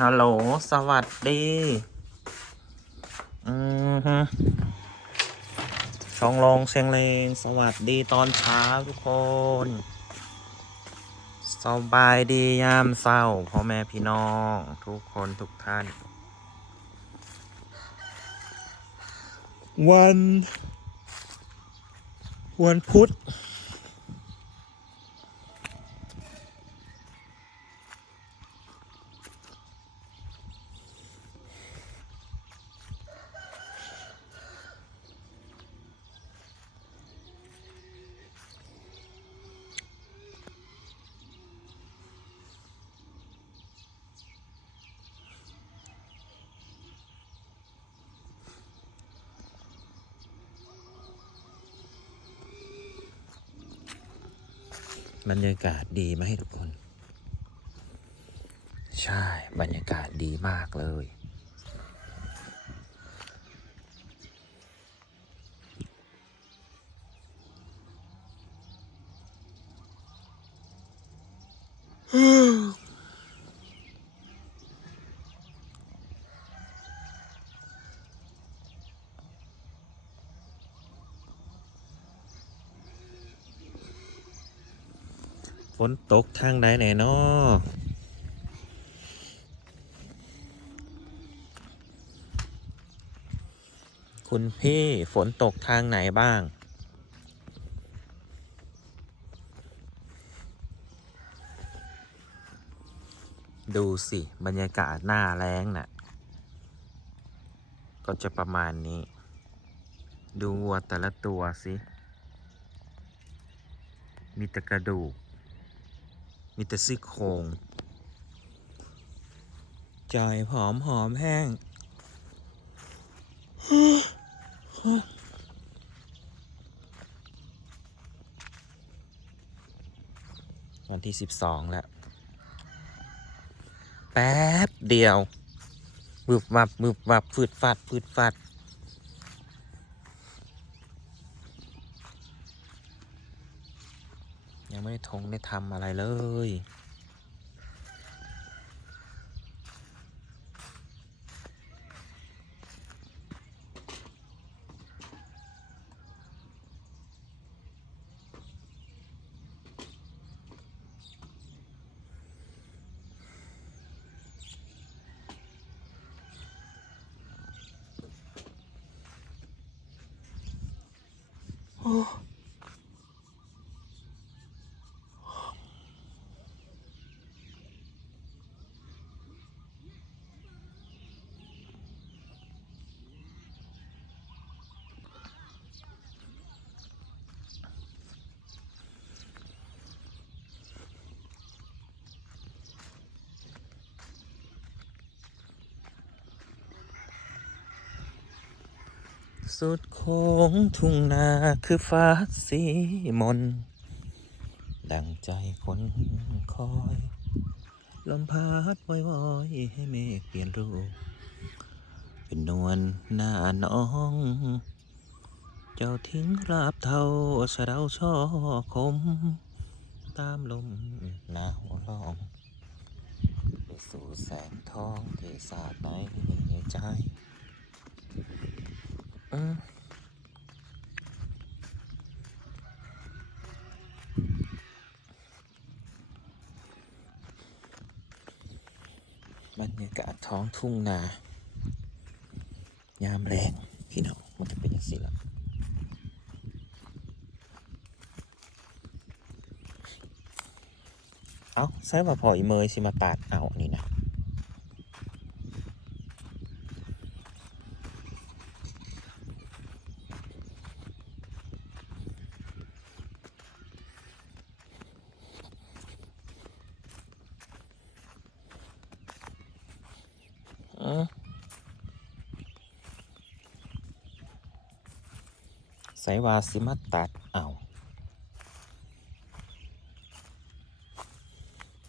ฮัลโหล สวัสดี อือฮึช่องลงเชียงเลน สวัสดีตอนเช้าทุกคน สบายดียามเศร้าพ่อแม่พี่น้อง ทุกคนทุกท่าน วัน วันพุธ บรรยากาศดีไหมทุกคน ใช่ บรรยากาศดีมากเลย ฝนตกทางใดไหนเนาะคุณพี่ฝนตกทางไหนบ้าง ดูสิ บรรยากาศหน้าแรงน่ะ ก็จะประมาณนี้ ดูวัวแต่ละตัวสิ มีแต่กระดูก มีแต่ซี่โครงจอยผอมหอมแห้ง วันที่สิบสองแล้ว แป๊บเดียวบึบวับบึบวับฟืดฟัดฟืดฟัด ยังไม่ได้ ทำอะไรเลย โอ้ สุดโค้งทุ่งนาคือฟ้าสีมน ดังใจคนคอย ลมพัดวอยๆให้เมฆเปลี่ยนรูป เป็นนวลหน้าน้อง เจ้าทิ้งราบเท่าสะเดาช่อคม ตามลมหนาวลองไปสู่แสงทองที่สาดในใจ บรรยากาศท้องทุ่งนา ยามแรงพี่น้องมันจะเป็นอย่างนี้ละเอาใช่ว่าพออีเมยสิมาตัดเอา ใส่วาสิมาตัดเอา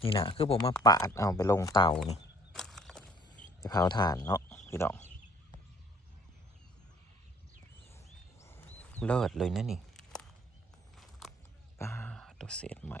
นี่นะคือผมมาปาดเอาไปลงเตานี่ไปเผาถ่านเนาะพี่ดอกเลิศเลยนะนี่ป้าตัวเศษไหม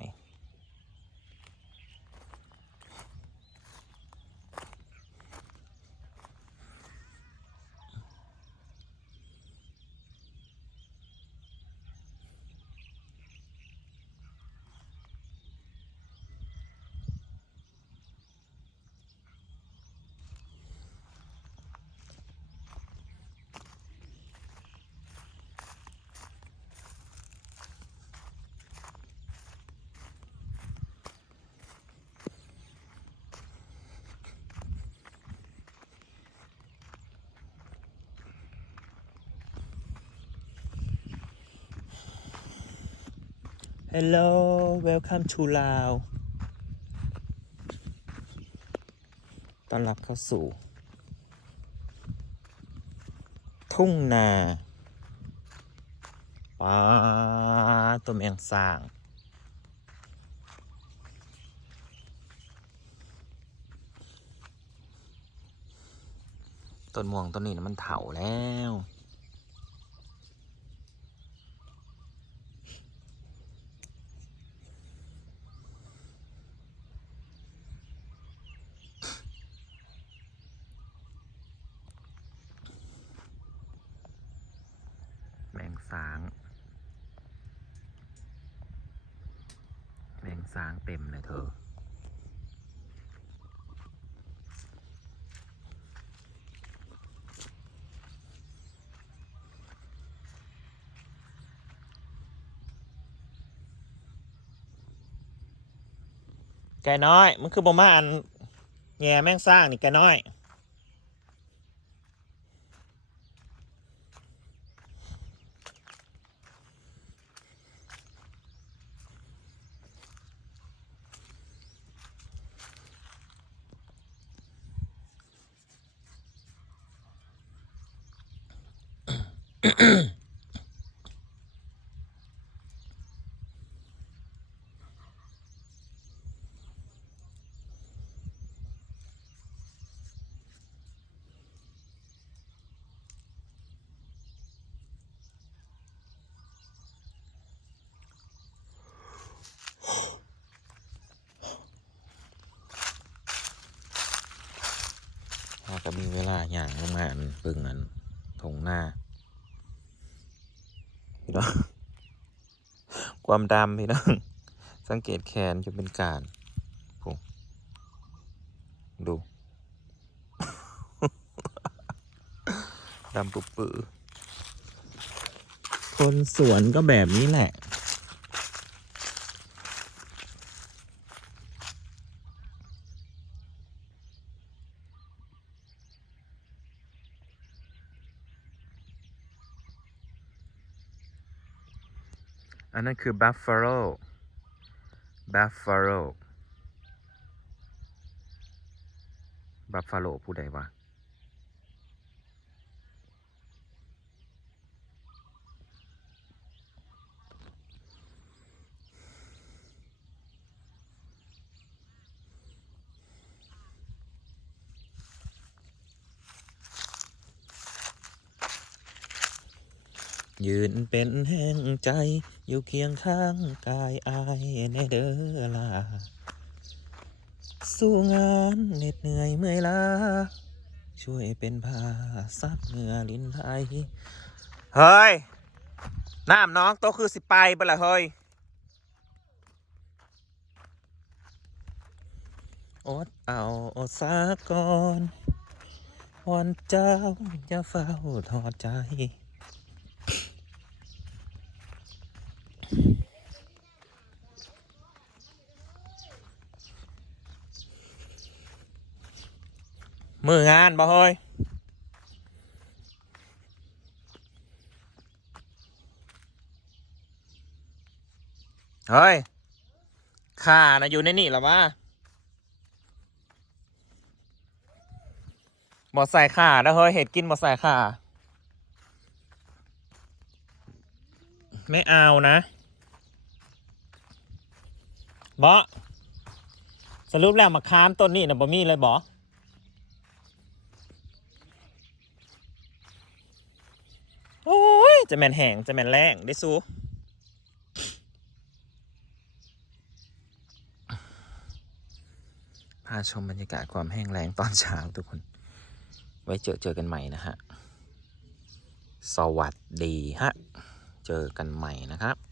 Hello welcome to Lao ต้อนรับเข้าสู่ ทุ่งนาป้าตัวแมงสร้างต้นม่วงต้นนี้นะมันเถาแล้ว สาง แมงสางเต็มเลยเธอ แกน้อย มันคือบอมาอันแง่แม่งสร้างนี่แกน้อย ก็มีเวลาอย่างลงมาอันปึงอันถงหน้า น้องความดำพี่น้องสังเกตแขนจะเป็นการผมดูดำปุบปือคนสวนก็แบบนี้แหละ อันนั้นคือ buffalo buffalo buffalo ผู้ใดวะ ยืนเป็นแห่งใจ อยู่เคียงข้างกายอายในเดอลา สู้งานเหน็ดเหนื่อยเมื่อยล้า ช่วยเป็นผ้าซับเหงื่อลิ้นไหลเฮ้ย น้ำน้องโตคือสิไปบ่ละเฮ้ย อดเอาอดสาก่อนวันเจ้าจะเฝ้าทอดใจ มืองานบ่เฮ้ยเฮ้ยข่านะอยู่ในนี่หรอวะบ่ใส่ข่านะเฮ้ยเห็ดกินบ่ใส่ข่าไม่เอานะบอสรุปแล้วมาค้ามต้นนี้นะบ่มีเลยบ่อ โอ้ย จะแมนแห้งจะแมนแรงได้สู้พาชมบรรยากาศความแห้งแรงตอนเช้าทุกคน ไว้เจอเจอกันใหม่นะฮะ สวัสดีฮะ เจอกันใหม่นะครับ